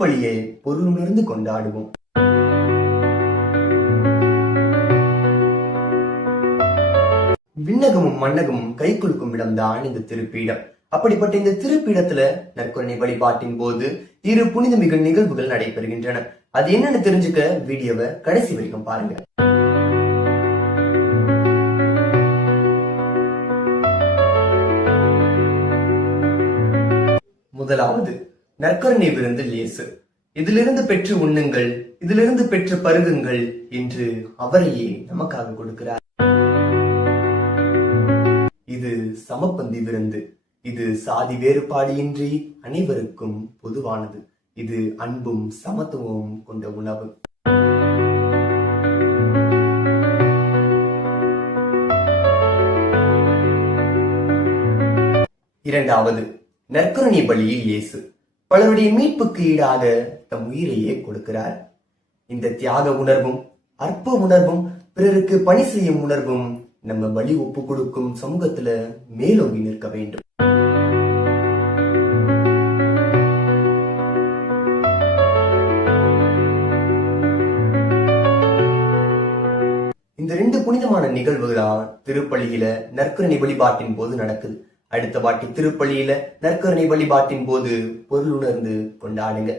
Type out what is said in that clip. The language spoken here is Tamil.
திருப்பலியை பொருளுணர்ந்து கொண்டாடுவோம். விண்ணகமும் மண்ணகமும் கை குலுக்கும் இடம்தான் இந்த திருப்பீடம். அப்படிப்பட்ட இந்த திருப்பீடத்துல நற்கருணை வழிபாட்டின் போது இரு புனிதமிகு நிகழ்வுகள் நடைபெறுகின்றன. அது என்னன்னு தெரிஞ்சுக்க வீடியோவை கடைசி வரைக்கும் பாருங்க. முதலாவது நற்கருணை விருந்து லேசு. இதிலிருந்து பெற்று உண்ணுங்கள், இதிலிருந்து பெற்று பருகுங்கள் என்று அவரையே நமக்காக கொடுக்கிறார். இது சமப்பந்தி விருந்து. இது சாதி வேறுபாடு இன்றி அனைவருக்கும் பொதுவானது. இது அன்பும் சமத்துவமும் கொண்ட உணவு. இரண்டாவது நற்கருணை பலியில் இயேசு பலருடைய மீட்புக்கு ஈடாக தம் உயிரையே கொடுக்கிறார். இந்த தியாக உணர்வும் அற்ப உணர்வும் பிறருக்கு பணி செய்யும் உணர்வும் நம்ம பலி ஒப்பு கொடுக்கும் சமூகத்துல மேலோங்கி நிற்க வேண்டும். இந்த ரெண்டு புனிதமான நிகழ்வுகளால் திருப்பலியில நற்கருணை வழிபாட்டின் போது நடக்குது. அடுத்த வாட்டி திருப்பலியில நற்கருணை வழிபாட்டின் போது பொருளுணர்ந்து கொண்டாடுங்க.